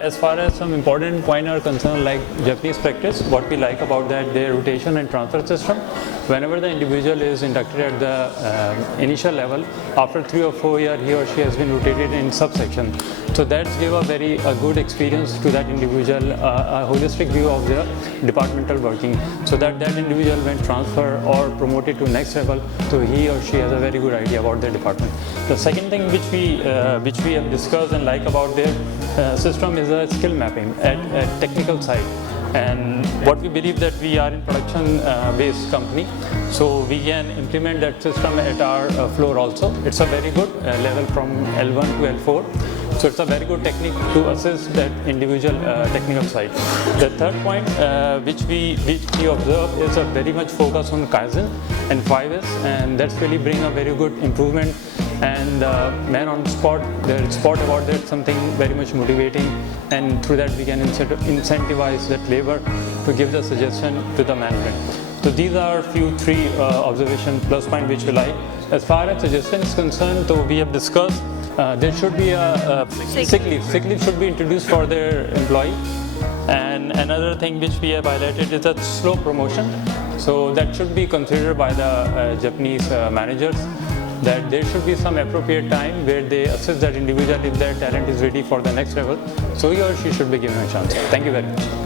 As far as some important points are concerned, like Japanese practice, what we like about that, their rotation and transfer system. Whenever the individual is inducted at the initial level, after 3 or 4 years, he or she has been rotated in subsection. So that gives a very good experience to that individual, a holistic view of their departmental working. So that individual when transferred or promoted to next level, so he or she has a very good idea about their department. The second thing which we have discussed and like about their system is a skill mapping at technical side. And what we believe that we are in production based company, so we can implement that system at our floor also. It's a very good level from L1 to L4. So it's a very good technique to assess that individual technical side. The third point which we observe is a very much focus on Kaizen and 5S, and that's really bring a very good improvement. And man on spot, the spot about that something very much motivating, and through that we can incentivize that labor to give the suggestion to the management. So these are three observation plus point which we like. As far as suggestion is concerned, so we have discussed there should be a sick leave. Sick leave should be introduced for their employee. And another thing which we have highlighted is a slow promotion. So that should be considered by the Japanese managers, that there should be some appropriate time where they assess that individual if their talent is ready for the next level. So he or she should be given a chance. Thank you very much.